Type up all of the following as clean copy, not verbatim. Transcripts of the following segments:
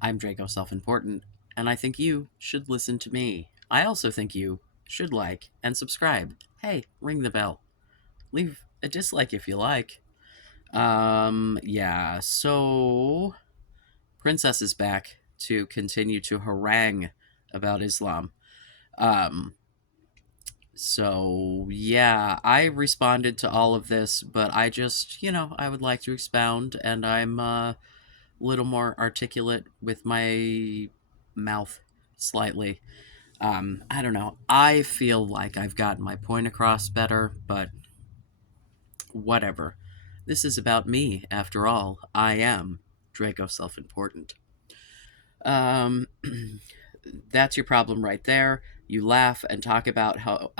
I'm Draco Self Important, and I think you should listen to me. I also think you should like and subscribe. Hey, ring the bell. Leave a dislike if you like. Yeah, so Princess is back to continue to harangue about Islam. Um, so yeah, I responded to all of this, but I just, I would like to expound, and I'm a little more articulate with my mouth slightly. I don't know. I feel like I've gotten my point across better, but whatever. This is about me, after all. I am Draco Self Important. Um, that's your problem right there. You laugh and talk about how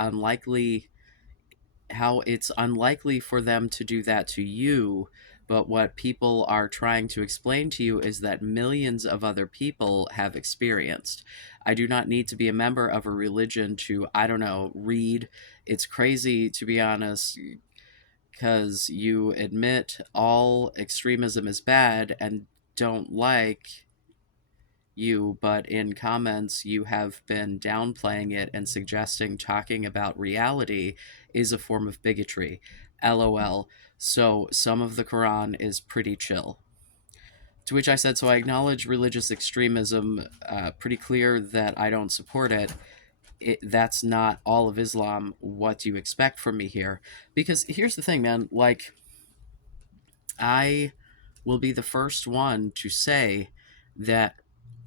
it's unlikely for them to do that to you, but what people are trying to explain to you is that millions of other people have experienced. I do not need to be a member of a religion to, I don't know, read. It's crazy, to be honest, because you admit all extremism is bad and don't like you, but in comments you have been downplaying it and suggesting talking about reality is a form of bigotry. LOL. So some of the Quran is pretty chill. To which I said, so I acknowledge religious extremism, pretty clear that I don't support it. That's not all of Islam. What do you expect from me here? Because here's the thing, man. Like, I will be the first one to say that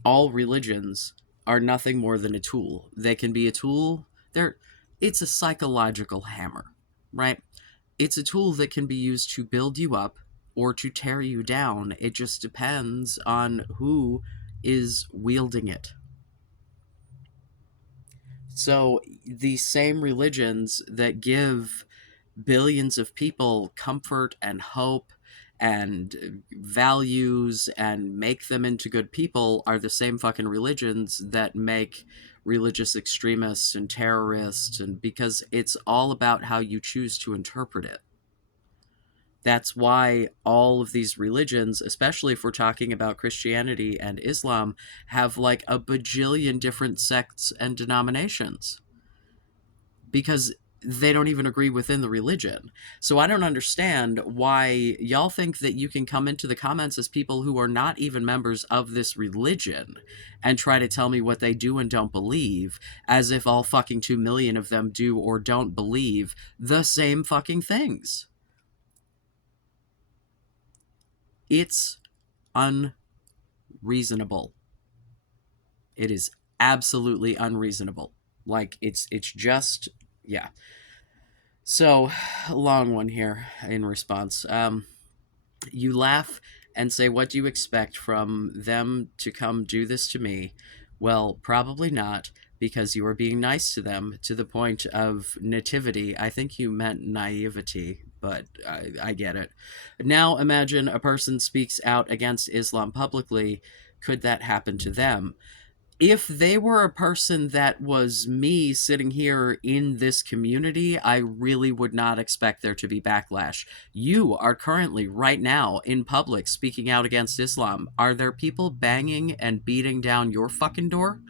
all religions are nothing more than a tool. They can be a tool. It's a psychological hammer, right? It's a tool that can be used to build you up or to tear you down. It just depends on who is wielding it. So, these same religions that give billions of people comfort and hope and values and make them into good people are the same fucking religions that make religious extremists and terrorists, and because it's all about how you choose to interpret it. That's why all of these religions, especially if we're talking about Christianity and Islam, have like a bajillion different sects and denominations, because they don't even agree within the religion. So I don't understand why y'all think that you can come into the comments as people who are not even members of this religion and try to tell me what they do and don't believe, as if all fucking 2 million of them do or don't believe the same fucking things. It's unreasonable. It is absolutely unreasonable. Like, it's just, yeah. So, long one here in response. You laugh and say, what do you expect from them to come do this to me? Well, probably not, because you are being nice to them to the point of nativity. I think you meant naivety, but I get it. Now imagine a person speaks out against Islam publicly. Could that happen to them? If they were a person that was me sitting here in this community, I really would not expect there to be backlash. You are currently, right now, in public speaking out against Islam. Are there people banging and beating down your fucking door?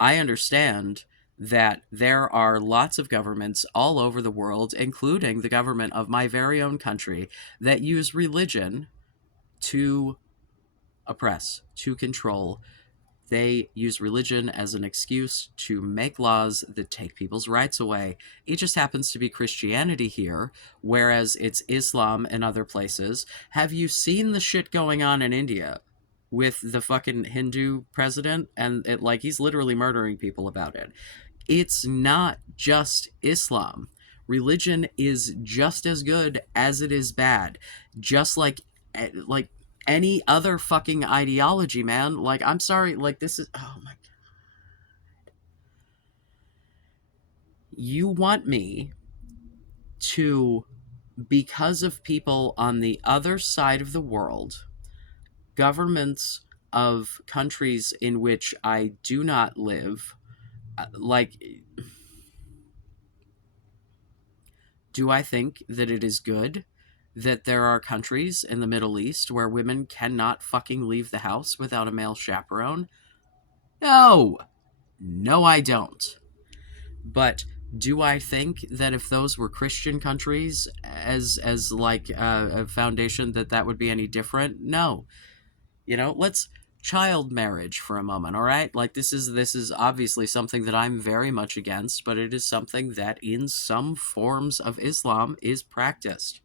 I understand that there are lots of governments all over the world, including the government of my very own country, that use religion to oppress, to control. They use religion as an excuse to make laws that take people's rights away. It just happens to be Christianity here, whereas it's Islam in other places. Have you seen the shit going on in India with the fucking Hindu president? And like, he's literally murdering people about it. It's not just Islam. Religion is just as good as it is bad. Just like any other fucking ideology, man. Like, I'm sorry, like, this is, oh my, you want me to, because of people on the other side of the world, governments of countries in which I do not live, like, do I think that it is good that there are countries in the Middle East where women cannot fucking leave the house without a male chaperone? No. No, I don't. But do I think that if those were Christian countries as like a foundation that would be any different? No. Let's child marriage for a moment, all right? Like this is obviously something that I'm very much against, but it is something that in some forms of Islam is practiced.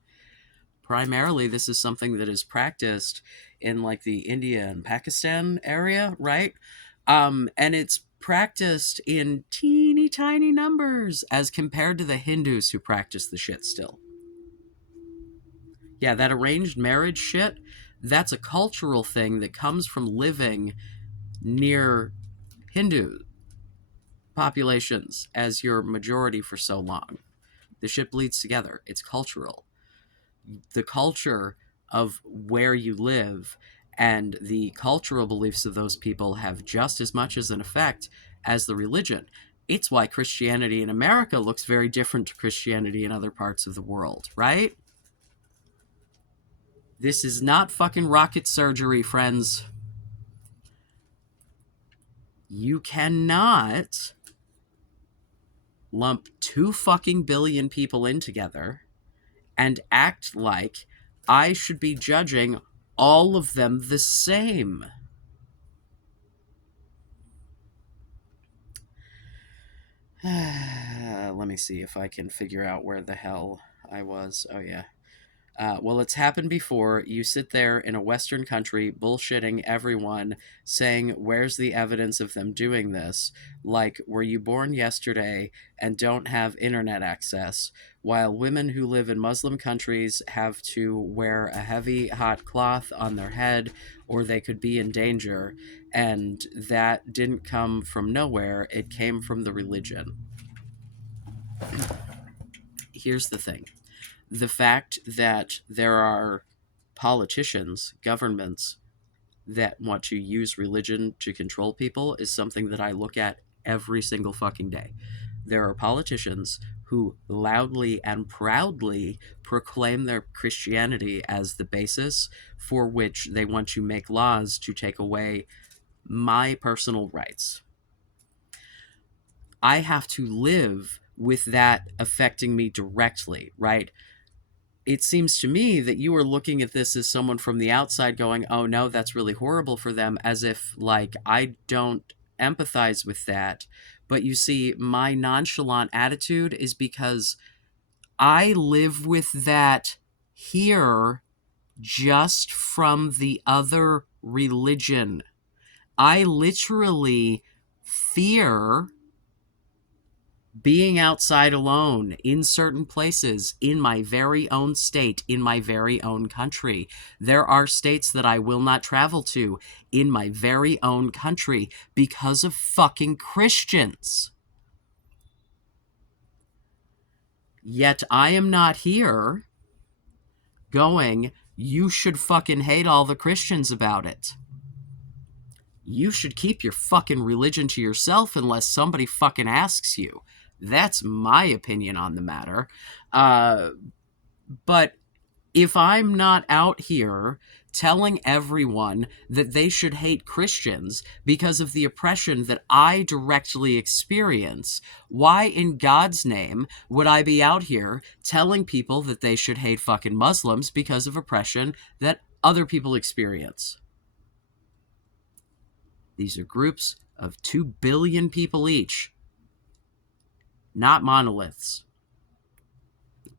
Primarily this is something that is practiced in like the India and Pakistan area, right? And it's practiced in teeny tiny numbers as compared to the Hindus who practice the shit still. Yeah, that arranged marriage shit, that's a cultural thing that comes from living near Hindu populations as your majority for so long. The shit bleeds together. It's cultural. The culture of where you live and the cultural beliefs of those people have just as much as an effect as the religion. It's why Christianity in America looks very different to Christianity in other parts of the world, right? This is not fucking rocket surgery, friends. You cannot lump 2 fucking billion people in together and act like I should be judging all of them the same. Let me see if I can figure out where the hell I was. Oh, yeah. Well, it's happened before. You sit there in a Western country bullshitting everyone, saying, where's the evidence of them doing this? Like, were you born yesterday and don't have internet access, while women who live in Muslim countries have to wear a heavy, hot cloth on their head, or they could be in danger, and that didn't come from nowhere, it came from the religion. Here's the thing. The fact that there are politicians, governments that want to use religion to control people is something that I look at every single fucking day. There are politicians who loudly and proudly proclaim their Christianity as the basis for which they want to make laws to take away my personal rights. I have to live with that affecting me directly, right? It seems to me that you are looking at this as someone from the outside going, oh no, that's really horrible for them, as if, like, I don't empathize with that. But you see, my nonchalant attitude is because I live with that here just from the other religion. I literally fear being outside alone in certain places in my very own state, in my very own country. There are states that I will not travel to in my very own country because of fucking Christians. Yet I am not here going, you should fucking hate all the Christians about it. You should keep your fucking religion to yourself unless somebody fucking asks you. That's my opinion on the matter. But if I'm not out here telling everyone that they should hate Christians because of the oppression that I directly experience, why in God's name would I be out here telling people that they should hate fucking Muslims because of oppression that other people experience? These are groups of 2 billion people each, not monoliths.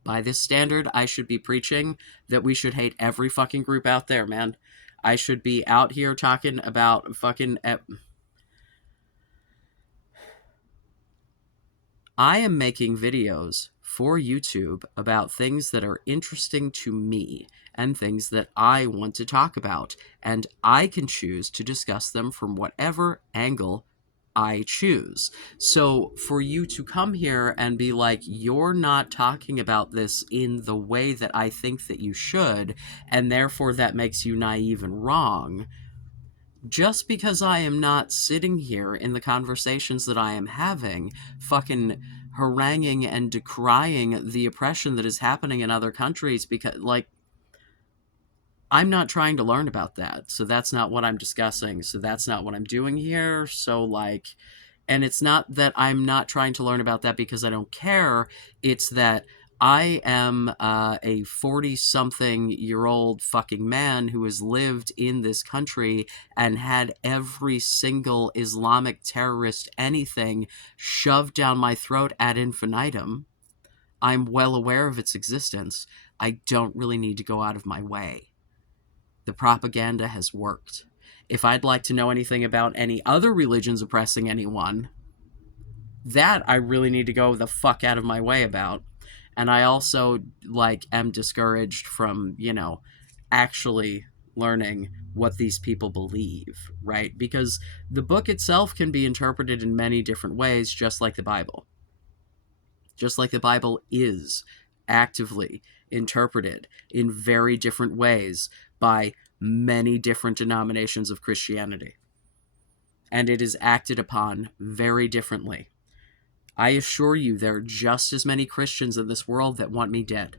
By this standard, I should be preaching that we should hate every fucking group out there, man. I should be out here talking about fucking... I am making videos for YouTube about things that are interesting to me and things that I want to talk about, and I can choose to discuss them from whatever angle I choose. So for you to come here and be like, you're not talking about this in the way that I think that you should, and therefore that makes you naive and wrong, just because I am not sitting here in the conversations that I am having, fucking haranguing and decrying the oppression that is happening in other countries, because, like, I'm not trying to learn about that. So that's not what I'm discussing. So that's not what I'm doing here. So, like, and it's not that I'm not trying to learn about that because I don't care. It's that I am a 40 something year old fucking man who has lived in this country and had every single Islamic terrorist anything shoved down my throat ad infinitum. I'm well aware of its existence. I don't really need to go out of my way. The propaganda has worked. If I'd like to know anything about any other religions oppressing anyone, that I really need to go the fuck out of my way about. And I also, like, am discouraged from, actually learning what these people believe, right? Because the book itself can be interpreted in many different ways, just like the Bible. Just like the Bible is actively interpreted in very different ways by many different denominations of Christianity. And it is acted upon very differently. I assure you, there are just as many Christians in this world that want me dead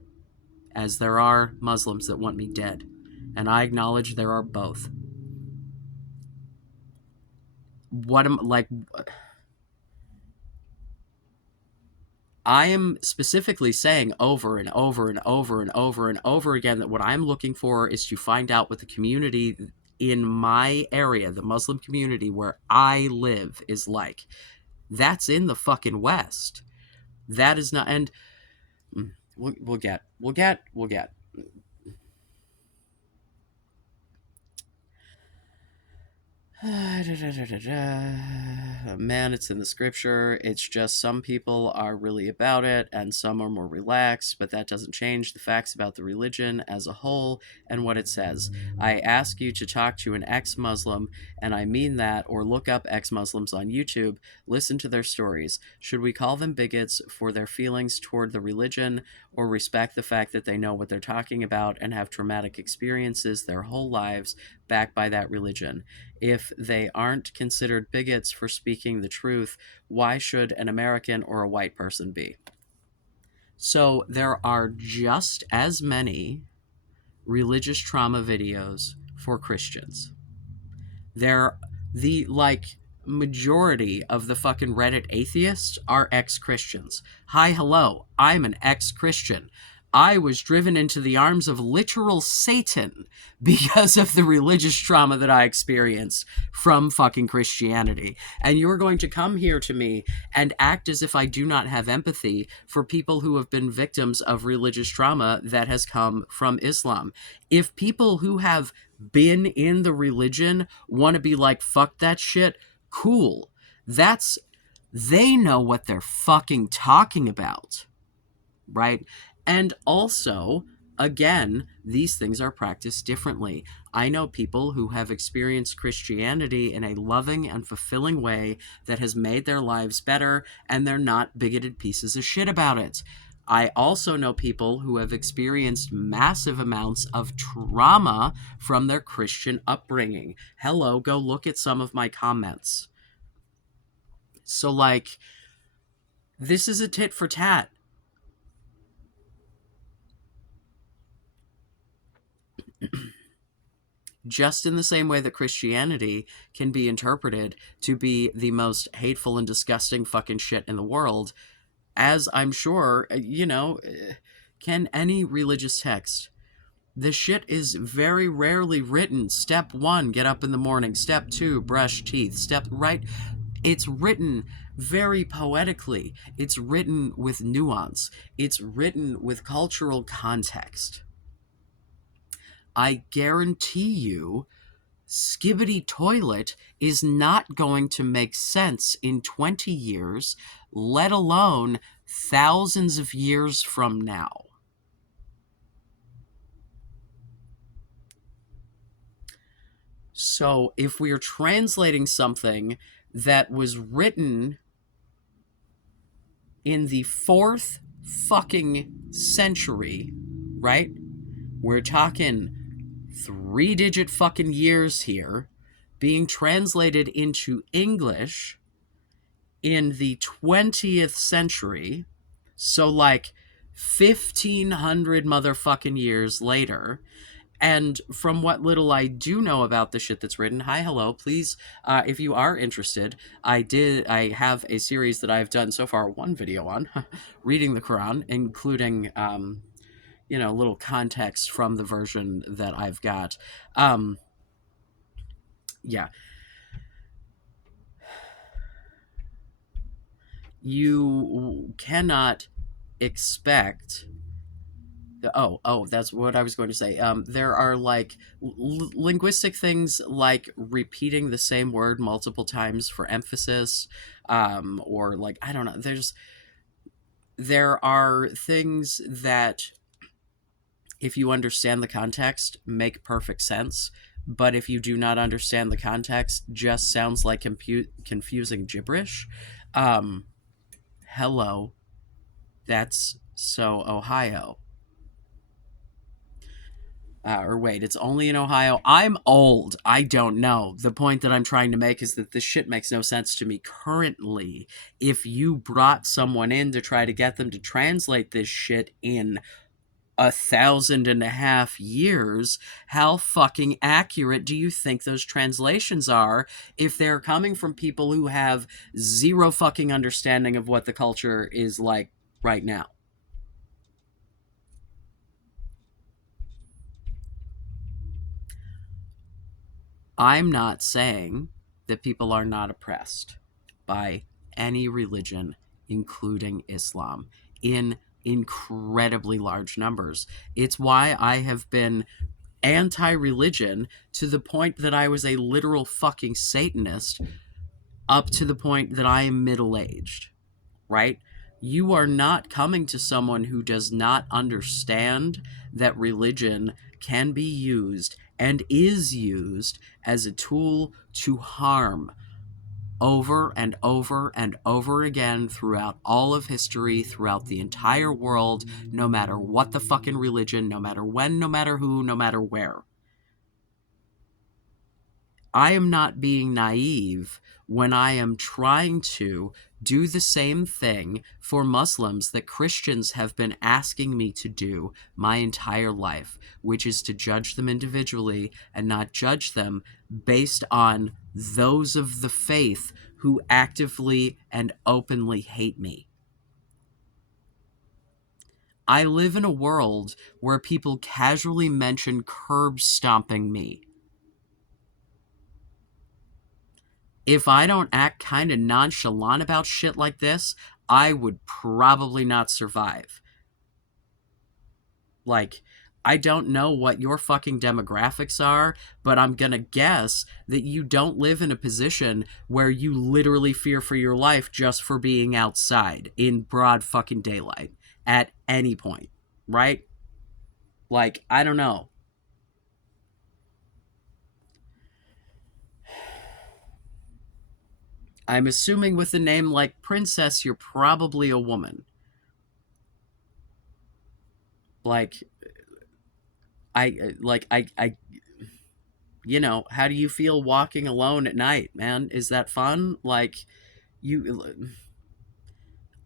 as there are Muslims that want me dead. And I acknowledge there are both. I am specifically saying over and over and over and over and over again that what I'm looking for is to find out what the community in my area, the Muslim community where I live, is like. That's in the fucking West. That is not, and we'll get. Man, it's in the scripture. It's just some people are really about it and some are more relaxed, but that doesn't change the facts about the religion as a whole and what it says. I ask you to talk to an ex-Muslim, and I mean that, or look up ex-Muslims on YouTube, listen to their stories. Should we call them bigots for their feelings toward the religion, or respect the fact that they know what they're talking about and have traumatic experiences their whole lives backed by that religion? If they aren't considered bigots for speaking the truth, why should an American or a white person be? So there are just as many religious trauma videos for Christians. The majority of the fucking Reddit atheists are ex-Christians. Hi, hello, I'm an ex-Christian. I was driven into the arms of literal Satan because of the religious trauma that I experienced from fucking Christianity. And you're going to come here to me and act as if I do not have empathy for people who have been victims of religious trauma that has come from Islam. If people who have been in the religion want to be like, fuck that shit, cool. They know what they're fucking talking about, right? And also, again, these things are practiced differently. I know people who have experienced Christianity in a loving and fulfilling way that has made their lives better, and they're not bigoted pieces of shit about it. I also know people who have experienced massive amounts of trauma from their Christian upbringing. Hello, go look at some of my comments. So, like, this is a tit for tat. Just in the same way that Christianity can be interpreted to be the most hateful and disgusting fucking shit in the world, as I'm sure, can any religious text. The shit is very rarely written. Step 1, get up in the morning. Step 2, brush teeth. Right? It's written very poetically. It's written with nuance. It's written with cultural context. I guarantee you, Skibbity Toilet is not going to make sense in 20 years, let alone thousands of years from now. So if we are translating something that was written in the 4th fucking century, right? We're talking 3-digit fucking years here, being translated into English in the 20th century, so like 1500 motherfucking years later, And from what little I do know about the shit that's written, hi, hello, please, if you are interested, I have a series that I've done so far, one video on reading the Quran, including, little context from the version that I've got. Um, yeah, you cannot expect. Oh, that's what I was going to say. There are like linguistic things like repeating the same word multiple times for emphasis, or like I don't know. There are things that, if you understand the context, make perfect sense. But if you do not understand the context, just sounds like confusing gibberish. Um, Hello, that's so Ohio. Or wait, it's only in Ohio. I'm old. I don't know. The point that I'm trying to make is that this shit makes no sense to me currently. If you brought someone in to try to get them to translate this shit in 1.5 years, how fucking accurate do you think those translations are if they're coming from people who have zero fucking understanding of what the culture is like right now? I'm not saying that people are not oppressed by any religion, including Islam, in incredibly large numbers. It's why I have been anti religion to the point that I was a literal fucking Satanist up to the point that I am middle aged, right? You are not coming to someone who does not understand that religion can be used and is used as a tool to harm over and over and over again throughout all of history, throughout the entire world, no matter what the fucking religion, no matter when, no matter who, no matter where. I am not being naive when I am trying to do the same thing for Muslims that Christians have been asking me to do my entire life, which is to judge them individually and not judge them based on those of the faith who actively and openly hate me. I live in a world where people casually mention curb stomping me. If I don't act kind of nonchalant about shit like this, I would probably not survive. Like, I don't know what your fucking demographics are, but I'm gonna guess that you don't live in a position where you literally fear for your life just for being outside in broad fucking daylight at any point, right? Like, I don't know. I'm assuming with a name like Princess, you're probably a woman. Like, I how do you feel walking alone at night, man? Is that fun? Like, you,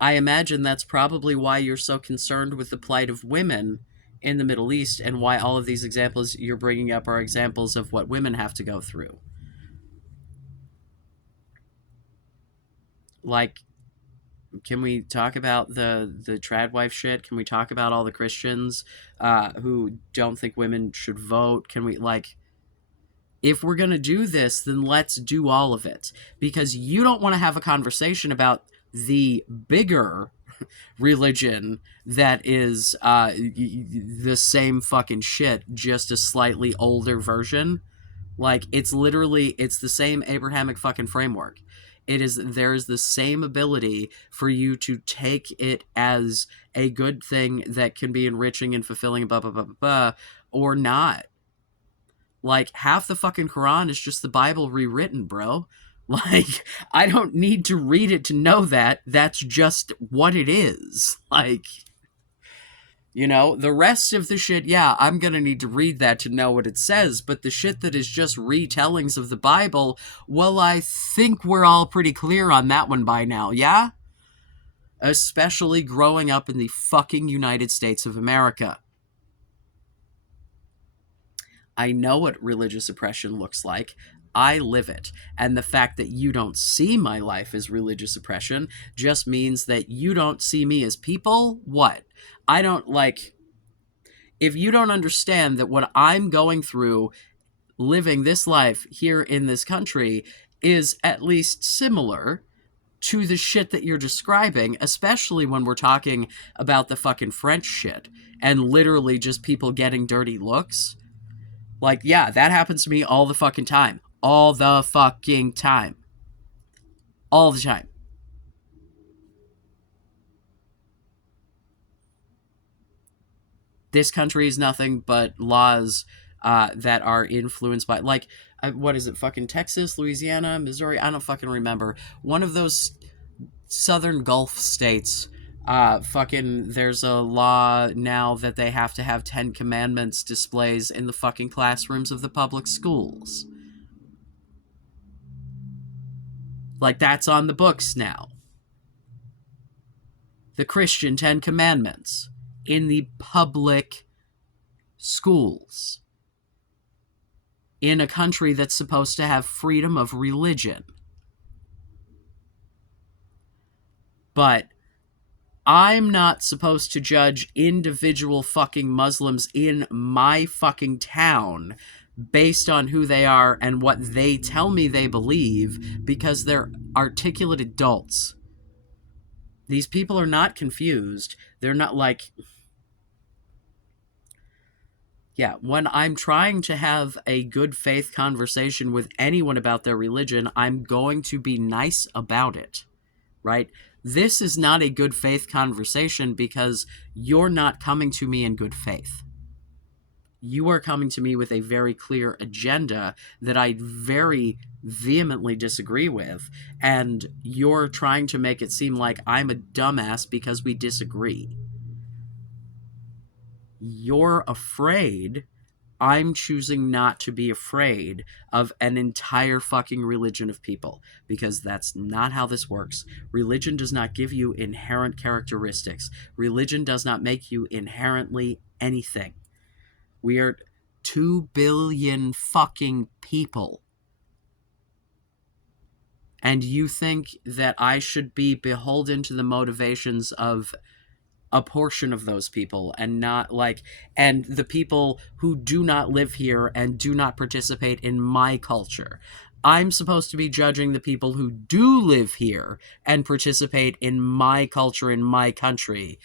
I imagine that's probably why you're so concerned with the plight of women in the Middle East and why all of these examples you're bringing up are examples of what women have to go through. Like, can we talk about the trad wife shit? Can we talk about all the Christians who don't think women should vote? Can we, like, if we're going to do this, then let's do all of it. Because you don't want to have a conversation about the bigger religion that is the same fucking shit, just a slightly older version. Like, it's the same Abrahamic fucking framework. There is the same ability for you to take it as a good thing that can be enriching and fulfilling, blah, blah, blah, blah, blah, or not. Like, half the fucking Quran is just the Bible rewritten, bro. Like, I don't need to read it to know that. That's just what it is. Like, the rest of the shit, yeah, I'm gonna need to read that to know what it says, but the shit that is just retellings of the Bible, well, I think we're all pretty clear on that one by now, yeah? Especially growing up in the fucking United States of America. I know what religious oppression looks like. I live it. And the fact that you don't see my life as religious oppression just means that you don't see me as people. What? I don't like. If you don't understand that what I'm going through living this life here in this country is at least similar to the shit that you're describing, especially when we're talking about the fucking French shit and literally just people getting dirty looks. Like, yeah, that happens to me all the fucking time. All the fucking time. All the time. This country is nothing but laws that are influenced by, like, what is it, fucking Texas, Louisiana, Missouri? I don't fucking remember. One of those southern Gulf states, fucking, there's a law now that they have to have 10 Commandments displays in the fucking classrooms of the public schools. Like, that's on the books now. The Christian 10 Commandments in the public schools in a country that's supposed to have freedom of religion. But I'm not supposed to judge individual fucking Muslims in my fucking town based on who they are and what they tell me they believe, because they're articulate adults. These people are not confused. They're not like... Yeah, when I'm trying to have a good faith conversation with anyone about their religion, I'm going to be nice about it, right? This is not a good faith conversation because you're not coming to me in good faith. You are coming to me with a very clear agenda that I very vehemently disagree with, and you're trying to make it seem like I'm a dumbass because we disagree. You're afraid. I'm choosing not to be afraid of an entire fucking religion of people, because that's not how this works. Religion does not give you inherent characteristics. Religion does not make you inherently anything. We are 2 billion fucking people. And you think that I should be beholden to the motivations of a portion of those people, and not like, and the people who do not live here and do not participate in my culture. I'm supposed to be judging the people who do live here and participate in my culture in my country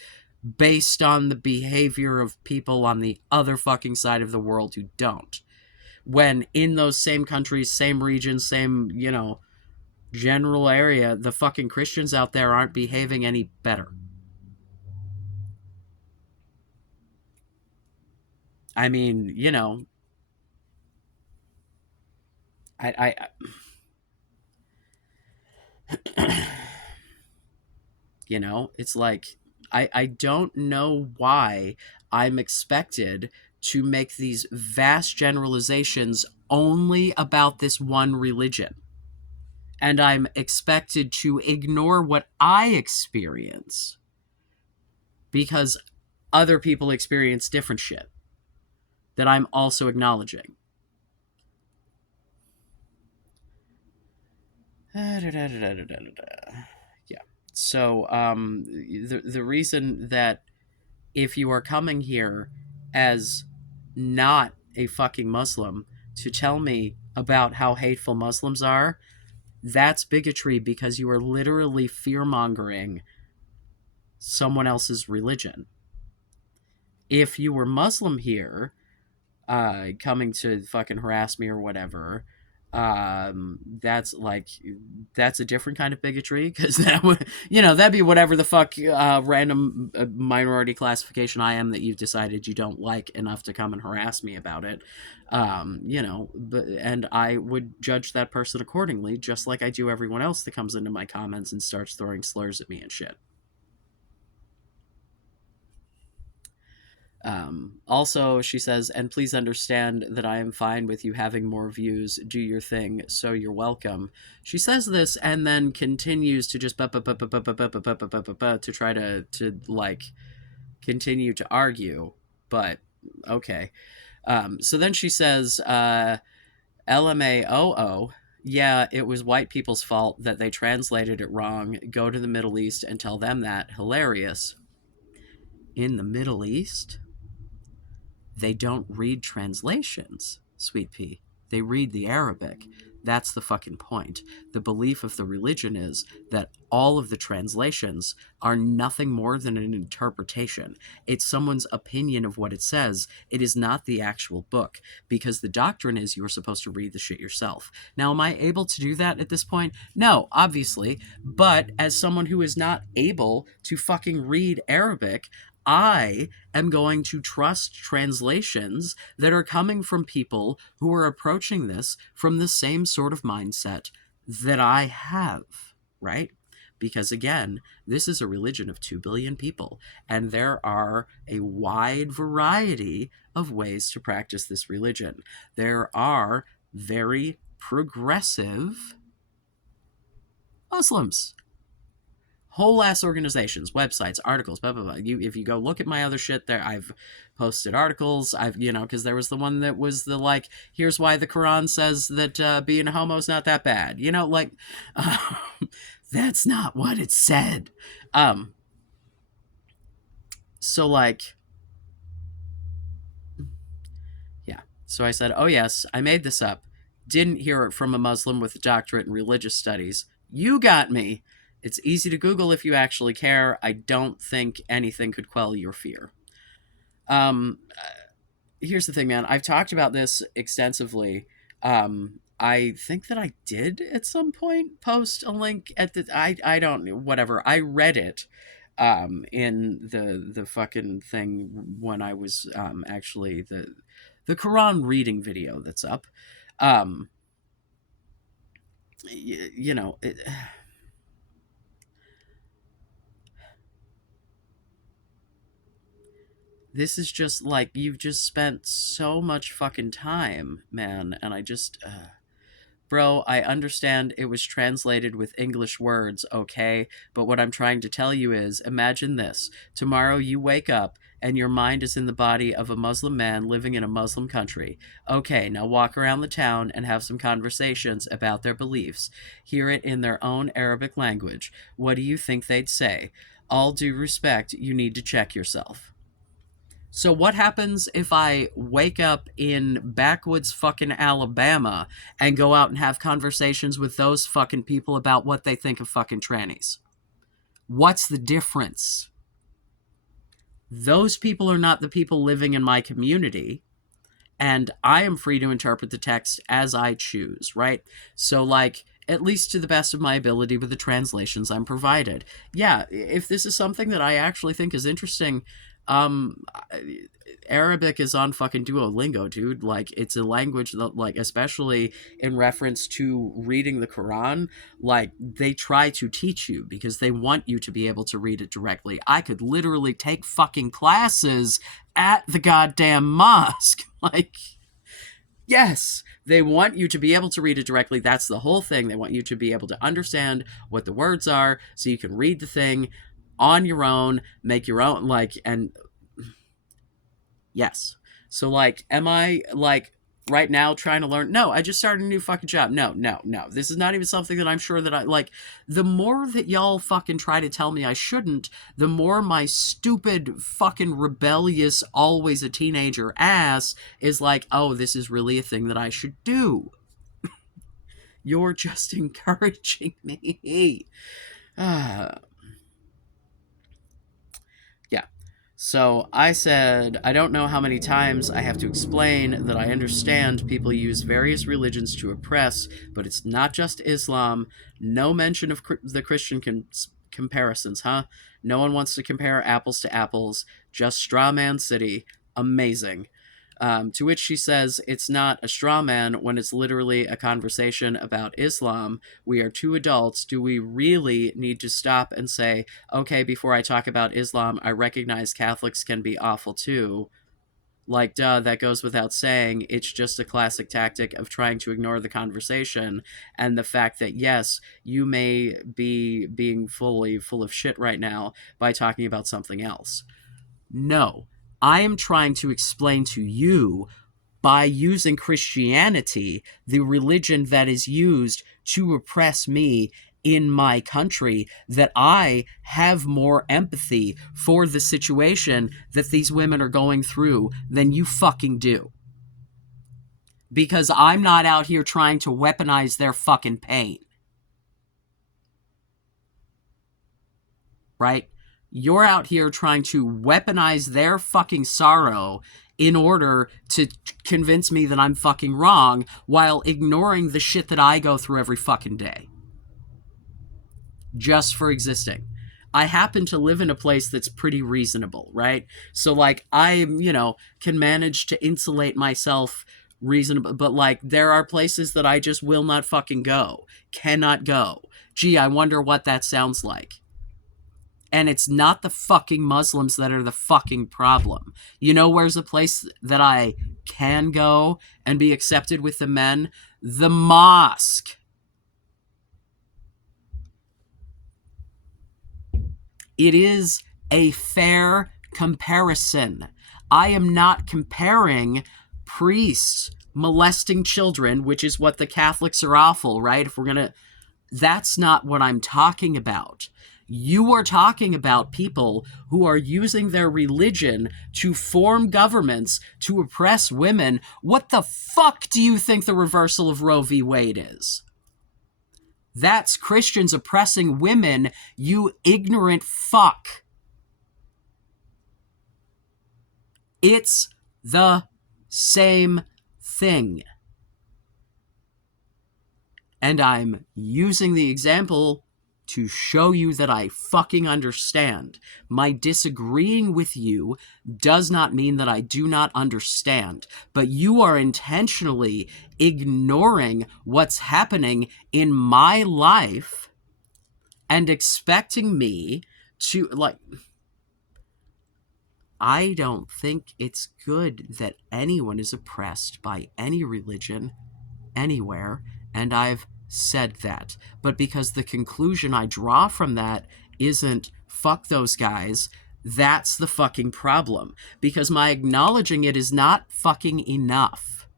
based on the behavior of people on the other fucking side of the world who don't. When in those same countries, same regions, same, general area, the fucking Christians out there aren't behaving any better. I mean, I it's like, I don't know why I'm expected to make these vast generalizations only about this one religion. And I'm expected to ignore what I experience because other people experience different shit that I'm also acknowledging. Yeah. So the reason that if you are coming here as not a fucking Muslim to tell me about how hateful Muslims are, that's bigotry, because you are literally fear-mongering someone else's religion. If you were Muslim here, coming to fucking harass me or whatever, that's a different kind of bigotry, because that would, that'd be whatever the fuck random minority classification I am that you've decided you don't like enough to come and harass me about it. But, and I would judge that person accordingly, just like I do everyone else that comes into my comments and starts throwing slurs at me and shit. Also, she says, and please understand that I am fine with you having more views. Do your thing, so you're welcome. She says this and then continues to just to try to like continue to argue. But okay. So then she says, LMAOO, yeah, it was white people's fault that they translated it wrong. Go to the Middle East and tell them that. Hilarious. In the Middle East, they don't read translations, Sweet Pea. They read the Arabic. That's the fucking point. The belief of the religion is that all of the translations are nothing more than an interpretation. It's someone's opinion of what it says. It is not the actual book, because the doctrine is you're supposed to read the shit yourself. Now, am I able to do that at this point? No, obviously. But as someone who is not able to fucking read Arabic, I am going to trust translations that are coming from people who are approaching this from the same sort of mindset that I have, right? Because again, this is a religion of 2 billion people, and there are a wide variety of ways to practice this religion. There are very progressive Muslims, whole ass organizations, websites, articles, blah blah blah. If you go look at my other shit there, I've posted articles. I've because there was the one that was the like, here's why the Quran says that being a homo is not that bad. Uh, that's not what it said. Um, so like, yeah. So I said, oh yes, I made this up. Didn't hear it from a Muslim with a doctorate in religious studies. You got me. It's easy to Google if you actually care. I don't think anything could quell your fear. Um, Here's the thing, man. I've talked about this extensively. I think that I did at some point post a link at the. I don't know. Whatever. I read it. In the fucking thing when I was actually the Quran reading video that's up. Um, you know. This is just like you've just spent so much fucking time, man, and I just bro, I understand it was translated with English words, okay? But what I'm trying to tell you is imagine this. Tomorrow you wake up and your mind is in the body of a Muslim man living in a Muslim country. Okay, now walk around the town and have some conversations about their beliefs. Hear it in their own Arabic language. What do you think they'd say? All due respect, you need to check yourself. So what happens if I wake up in backwoods fucking Alabama and go out and have conversations with those fucking people about what they think of fucking trannies? What's the difference? Those people are not the people living in my community, and I am free to interpret the text as I choose, right? So, like, at least to the best of my ability with the translations I'm provided. Yeah, if this is something that I actually think is interesting, um, Arabic is on fucking Duolingo, dude. Like, it's a language that, like, especially in reference to reading the Quran, like, they try to teach you because they want you to be able to read it directly. I could literally take fucking classes at the goddamn mosque. Like, yes, they want you to be able to read it directly. That's the whole thing. They want you to be able to understand what the words are so you can read the thing on your own, make your own, like, and yes. So, like, am I, like, right now trying to learn? No, I just started a new fucking job. No, no, no. This is not even something that I'm sure that I, like, the more that y'all fucking try to tell me I shouldn't, the more my stupid, fucking rebellious, always a teenager ass is like, oh, this is really a thing that I should do. You're just encouraging me. Ah. Yeah. So I said, I don't know how many times I have to explain that I understand people use various religions to oppress, but it's not just Islam. No mention of the Christian comparisons, huh? No one wants to compare apples to apples. Just straw man city. Amazing. To which she says, it's not a straw man when it's literally a conversation about Islam. We are two adults. Do we really need to stop and say, okay, before I talk about Islam, I recognize Catholics can be awful too? Like, duh, that goes without saying. It's just a classic tactic of trying to ignore the conversation and the fact that, yes, you may be being fully full of shit right now by talking about something else. No, I am trying to explain to you by using Christianity, the religion that is used to oppress me in my country, that I have more empathy for the situation that these women are going through than you fucking do. Because I'm not out here trying to weaponize their fucking pain. Right? You're out here trying to weaponize their fucking sorrow in order to convince me that I'm fucking wrong while ignoring the shit that I go through every fucking day. Just for existing. I happen to live in a place that's pretty reasonable, right? So, like, I, can manage to insulate myself reasonable, but, like, there are places that I just will not fucking go. Cannot go. Gee, I wonder what that sounds like. And it's not the fucking Muslims that are the fucking problem. You know where's a place that I can go and be accepted with the men? The mosque. It is a fair comparison. I am not comparing priests molesting children, which is what the Catholics are awful, right? That's not what I'm talking about. You are talking about people who are using their religion to form governments to oppress women. What the fuck do you think the reversal of Roe v. Wade is? That's Christians oppressing women, you ignorant fuck. It's the same thing. And I'm using the example to show you that I fucking understand. My disagreeing with you does not mean that I do not understand, but you are intentionally ignoring what's happening in my life and expecting me to, like, I don't think it's good that anyone is oppressed by any religion anywhere, and I've said that. But because the conclusion I draw from that isn't fuck those guys, that's the fucking problem. Because my acknowledging it is not fucking enough.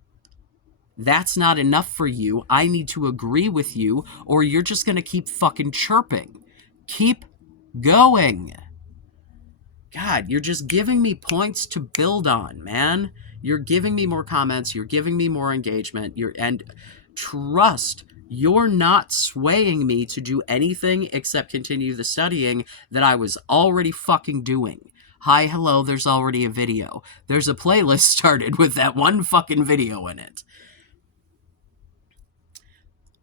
That's not enough for you. I need to agree with you, or you're just gonna keep fucking chirping. Keep going. God, you're just giving me points to build on, man. You're giving me more comments. You're giving me more engagement. And trust, you're not swaying me to do anything except continue the studying that I was already fucking doing. Hi, hello, there's already a video. There's a playlist started with that one fucking video in it.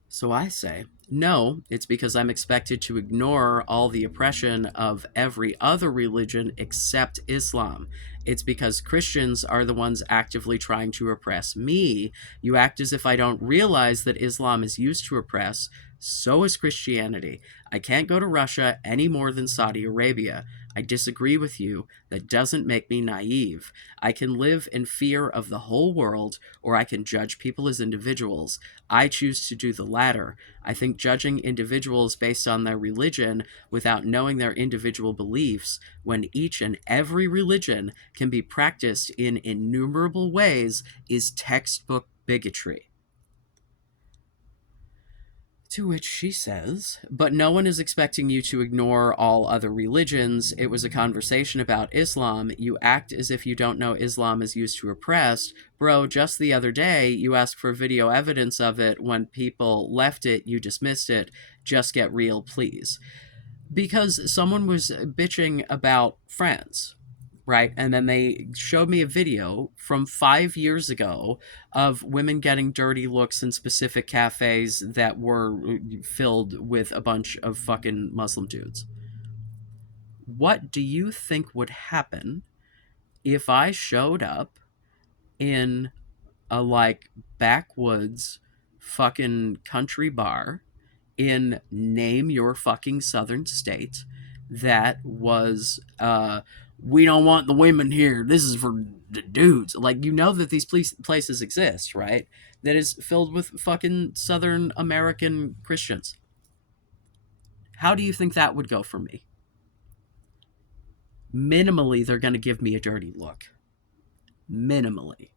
So I say, no, it's because I'm expected to ignore all the oppression of every other religion except Islam. It's because Christians are the ones actively trying to oppress me. You act as if I don't realize that Islam is used to oppress. So is Christianity. I can't go to Russia any more than Saudi Arabia. I disagree with you. That doesn't make me naive. I can live in fear of the whole world, or I can judge people as individuals. I choose to do the latter. I think judging individuals based on their religion without knowing their individual beliefs, when each and every religion can be practiced in innumerable ways, is textbook bigotry. To which she says, but no one is expecting you to ignore all other religions. It was a conversation about Islam. You act as if you don't know Islam is used to oppress. Bro, just the other day, you asked for video evidence of it. When people left it, you dismissed it. Just get real, please. Because someone was bitching about France. Right? And then they showed me a video from 5 years ago of women getting dirty looks in specific cafes that were filled with a bunch of fucking Muslim dudes. What do you think would happen if I showed up in a, like, backwoods fucking country bar in name your fucking southern state that was, we don't want the women here, this is for the dudes. Like, you know that these places exist, right? That is filled with fucking Southern American Christians. How do you think that would go for me? Minimally, they're going to give me a dirty look. Minimally.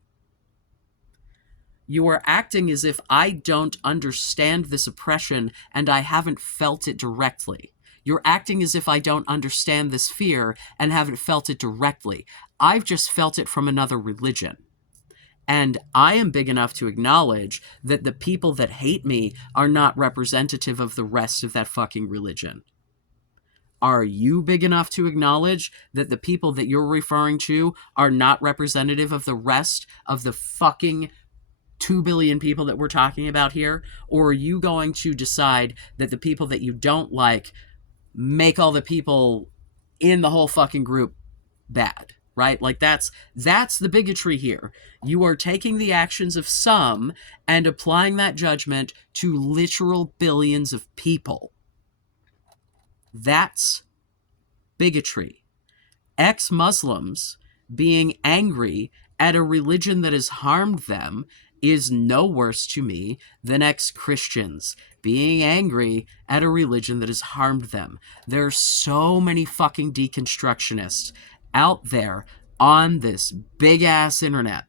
You are acting as if I don't understand this oppression and I haven't felt it directly. You're acting as if I don't understand this fear and haven't felt it directly. I've just felt it from another religion. And I am big enough to acknowledge that the people that hate me are not representative of the rest of that fucking religion. Are you big enough to acknowledge that the people that you're referring to are not representative of the rest of the fucking 2 billion people that we're talking about here? Or are you going to decide that the people that you don't like make all the people in the whole fucking group bad? Right? Like that's the bigotry here. You are taking the actions of some and applying that judgment to literal billions of people. That's bigotry. Ex-Muslims being angry at a religion that has harmed them is no worse to me than ex-Christians being angry at a religion that has harmed them. There are so many fucking deconstructionists out there on this big-ass internet.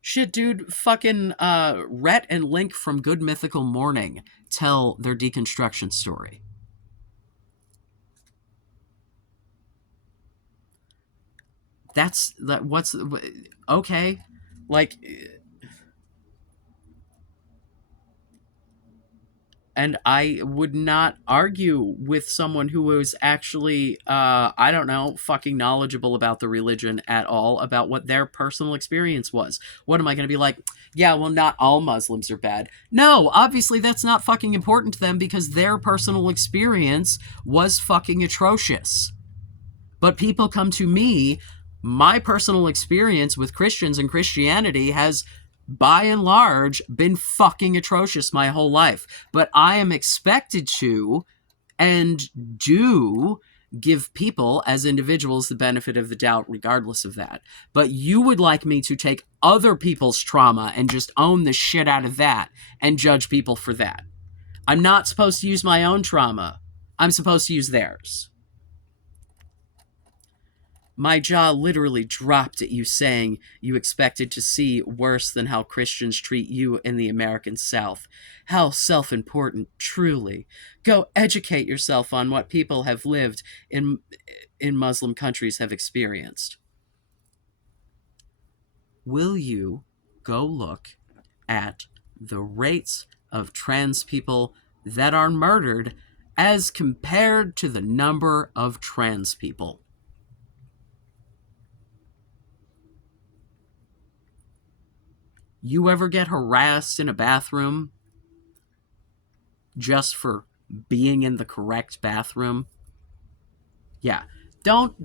Shit, dude, fucking Rhett and Link from Good Mythical Morning tell their deconstruction story. What's okay, like, and I would not argue with someone who was actually I don't know, fucking knowledgeable about the religion at all, about what their personal experience was. What am I going to be like, yeah, well, not all Muslims are bad? No, obviously that's not fucking important to them because their personal experience was fucking atrocious. But people come to me, my personal experience with Christians and Christianity has, by and large, been fucking atrocious my whole life. But I am expected to, and do, give people as individuals the benefit of the doubt regardless of that. But you would like me to take other people's trauma and just own the shit out of that and judge people for that. I'm not supposed to use my own trauma. I'm supposed to use theirs. My jaw literally dropped at you saying you expected to see worse than how Christians treat you in the American South. How self-important, truly. Go educate yourself on what people have lived in Muslim countries have experienced. Will you go look at the rates of trans people that are murdered as compared to the number of trans people? You ever get harassed in a bathroom just for being in the correct bathroom? Yeah. Don't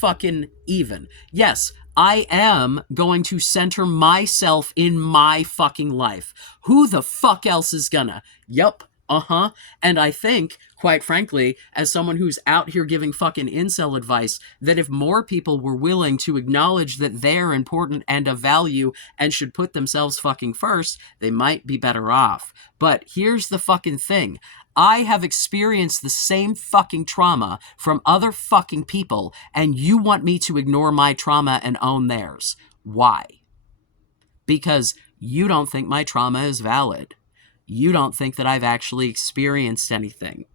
fucking even. Yes, I am going to center myself in my fucking life. Who the fuck else is gonna? Yup. Uh-huh. And I think, quite frankly, as someone who's out here giving fucking incel advice, that if more people were willing to acknowledge that they're important and of value and should put themselves fucking first, they might be better off. But here's the fucking thing. I have experienced the same fucking trauma from other fucking people, and you want me to ignore my trauma and own theirs. Why? Because you don't think my trauma is valid. You don't think that I've actually experienced anything.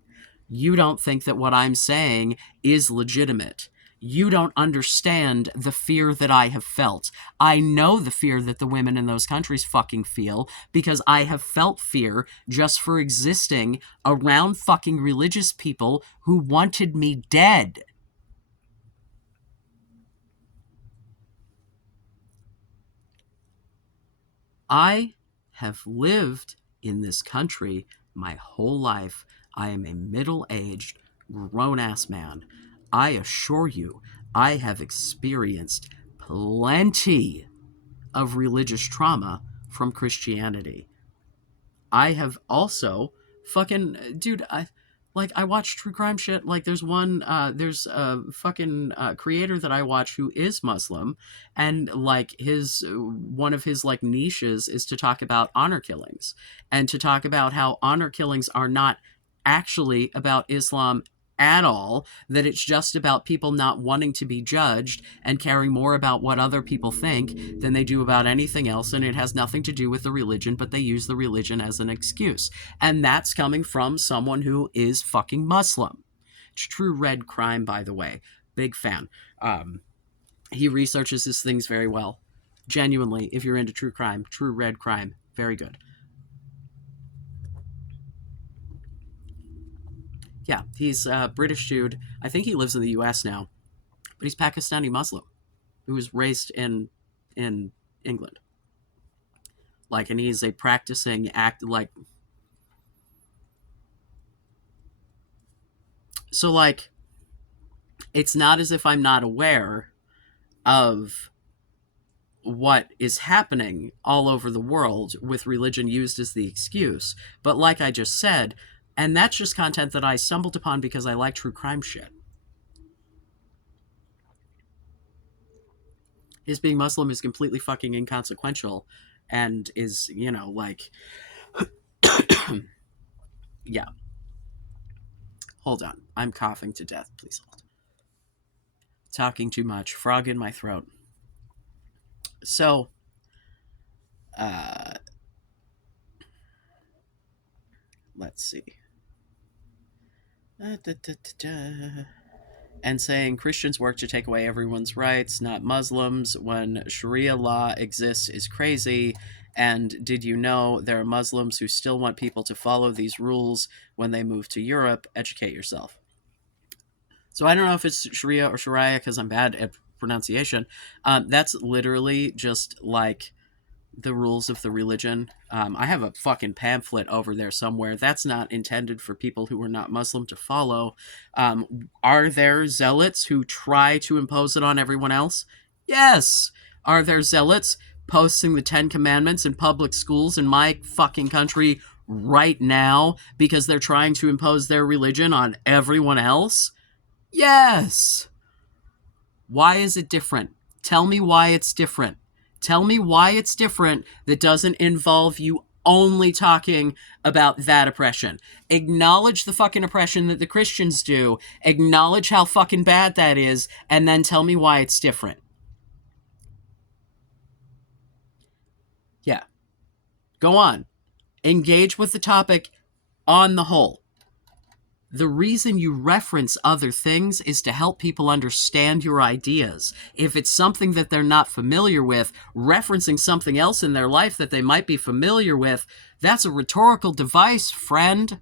You don't think that what I'm saying is legitimate. You don't understand the fear that I have felt. I know the fear that the women in those countries fucking feel because I have felt fear just for existing around fucking religious people who wanted me dead. I have lived in this country my whole life. I am a middle-aged, grown-ass man. I assure you, I have experienced plenty of religious trauma from Christianity. I have also fucking, dude, I watch true crime shit. Like, there's a fucking creator that I watch who is Muslim, and like one of his like niches is to talk about honor killings and to talk about how honor killings are not actually about Islam at all that it's just about people not wanting to be judged and caring more about what other people think than they do about anything else, and it has nothing to do with the religion, but they use the religion as an excuse. And that's coming from someone who is fucking Muslim. It's True Red Crime, by the way. Big fan. He researches his things very well. Genuinely, if you're into true crime, True Red Crime, very good. Yeah, he's a British dude. I think he lives in the U.S. now, but he's Pakistani Muslim who was raised in England. Like, and he's a practicing act like. So, like, it's not as if I'm not aware of what is happening all over the world with religion used as the excuse. But like I just said, and that's just content that I stumbled upon because I like true crime shit. His being Muslim is completely fucking inconsequential and is, you know, like. Yeah. Hold on. I'm coughing to death. Please hold. Talking too much. Frog in my throat. So, let's see. And saying Christians work to take away everyone's rights, not Muslims, when Sharia law exists is crazy. And did you know there are Muslims who still want people to follow these rules when they move to Europe? Educate yourself. So I don't know if it's Sharia or Sharia because I'm bad at pronunciation. That's literally just like the rules of the religion. I have a fucking pamphlet over there somewhere. That's not intended for people who are not Muslim to follow. Are there zealots who try to impose it on everyone else? Yes. Are there zealots posting the 10 Commandments in public schools in my fucking country right now because they're trying to impose their religion on everyone else? Yes. Why is it different? Tell me why it's different. Tell me why it's different that doesn't involve you only talking about that oppression. Acknowledge the fucking oppression that the Christians do. Acknowledge how fucking bad that is, and then tell me why it's different. Yeah. Go on. Engage with the topic on the whole. The reason you reference other things is to help people understand your ideas. If it's something that they're not familiar with, referencing something else in their life that they might be familiar with, that's a rhetorical device, friend.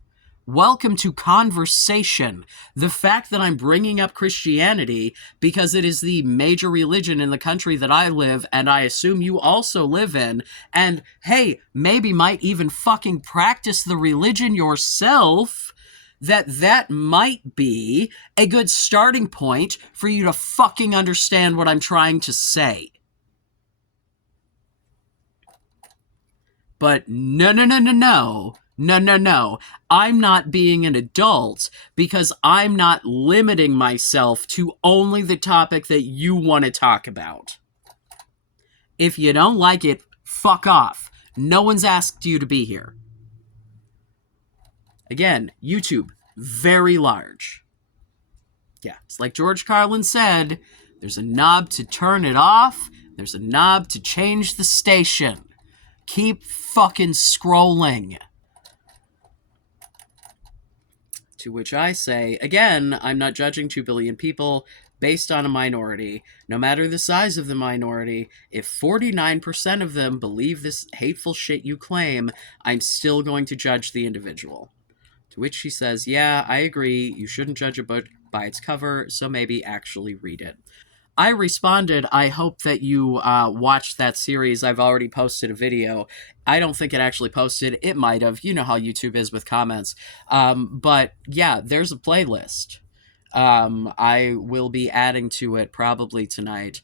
Welcome to conversation. The fact that I'm bringing up Christianity because it is the major religion in the country that I live and I assume you also live in, and hey, maybe might even fucking practice the religion yourself, that might be a good starting point for you to fucking understand what I'm trying to say. But no. I'm not being an adult because I'm not limiting myself to only the topic that you want to talk about. If you don't like it, fuck off. No one's asked you to be here. Again, YouTube, very large. Yeah, it's like George Carlin said, there's a knob to turn it off, there's a knob to change the station. Keep fucking scrolling. To which I say, again, I'm not judging 2 billion people based on a minority. No matter the size of the minority, if 49% of them believe this hateful shit you claim, I'm still going to judge the individual. To which she says, yeah, I agree, you shouldn't judge a book by its cover, so maybe actually read it. I responded, I hope that you watched that series. I've already posted a video. I don't think it actually posted. It might have. You know how YouTube is with comments. But yeah, there's a playlist. I will be adding to it probably tonight.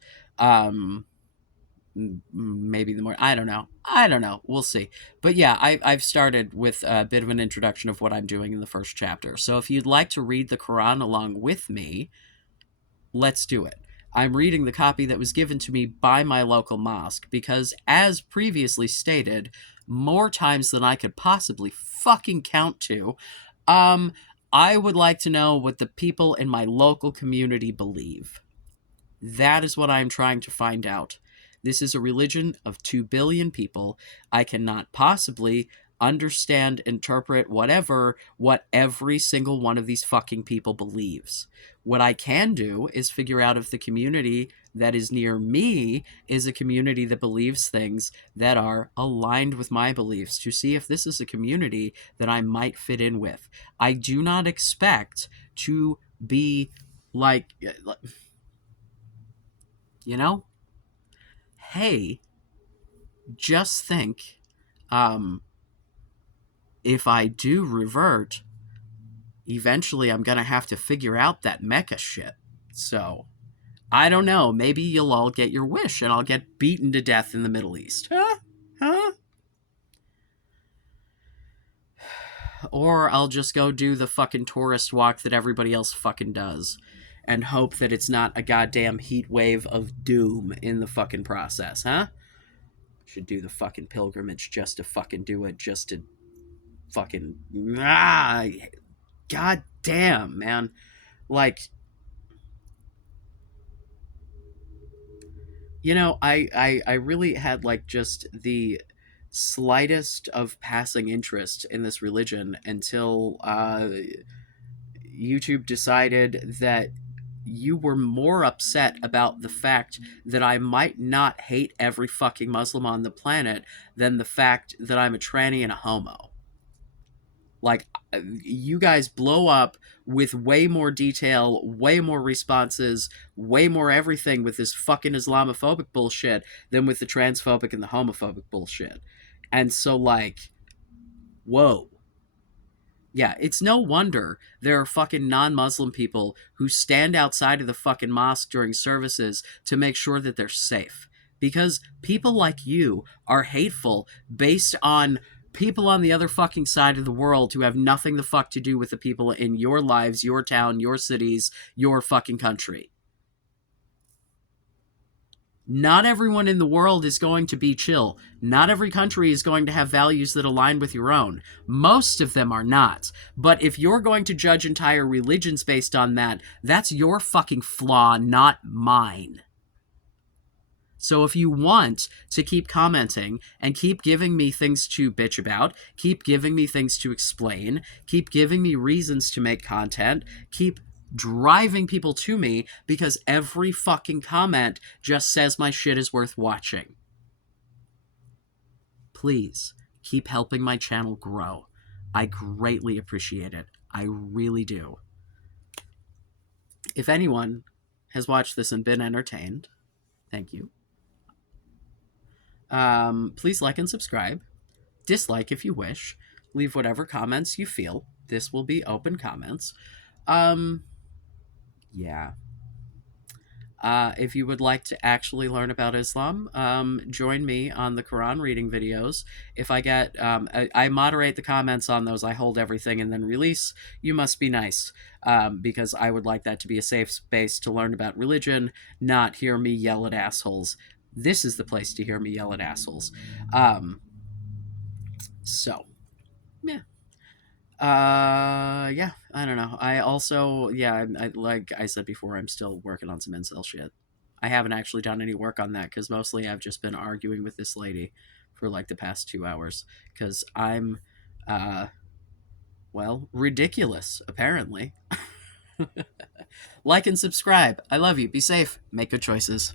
Maybe the more, I don't know, we'll see. But yeah, I've started with a bit of an introduction of what I'm doing in the first chapter, so if you'd like to read the Quran along with me, let's do it. I'm reading the copy that was given to me by my local mosque because, as previously stated, more times than I could possibly fucking count to, I would like to know what the people in my local community believe. That is what I'm trying to find out. This is a religion of 2 billion people. I cannot possibly understand, interpret, whatever, what every single one of these fucking people believes. What I can do is figure out if the community that is near me is a community that believes things that are aligned with my beliefs, to see if this is a community that I might fit in with. I do not expect to be like, you know, hey, just think, um, if I do revert, eventually I'm gonna have to figure out that mecha shit. So, I don't know. Maybe you'll all get your wish and I'll get beaten to death in the Middle East. Huh? Huh? Or I'll just go do the fucking tourist walk that everybody else fucking does and hope that it's not a goddamn heat wave of doom in the fucking process, huh? Should do the fucking pilgrimage just to fucking do it, just to fucking god damn, man. Like, I really had like just the slightest of passing interest in this religion until YouTube decided that you were more upset about the fact that I might not hate every fucking Muslim on the planet than the fact that I'm a tranny and a homo. Like, you guys blow up with way more detail, way more responses, way more everything with this fucking Islamophobic bullshit than with the transphobic and the homophobic bullshit. And so, like, whoa. Yeah, it's no wonder there are fucking non-Muslim people who stand outside of the fucking mosque during services to make sure that they're safe. Because people like you are hateful based on people on the other fucking side of the world who have nothing the fuck to do with the people in your lives, your town, your cities, your fucking country. Not everyone in the world is going to be chill. Not every country is going to have values that align with your own. Most of them are not. But if you're going to judge entire religions based on that, that's your fucking flaw, not mine. So if you want to keep commenting and keep giving me things to bitch about, keep giving me things to explain, keep giving me reasons to make content, keep driving people to me because every fucking comment just says my shit is worth watching. Please keep helping my channel grow. I greatly appreciate it. I really do. If anyone has watched this and been entertained, thank you. Please like and subscribe. Dislike if you wish. Leave whatever comments you feel. This will be open comments. Yeah. If you would like to actually learn about Islam, join me on the Quran reading videos. If I get, I moderate the comments on those, I hold everything and then release. You must be nice, because I would like that to be a safe space to learn about religion, not hear me yell at assholes. This is the place to hear me yell at assholes. So, yeah. Yeah, I don't know. I also, yeah, like I said before, I'm still working on some incel shit. I haven't actually done any work on that because mostly I've just been arguing with this lady for like the past 2 hours because I'm, well, ridiculous, apparently. Like and subscribe. I love you. Be safe. Make good choices.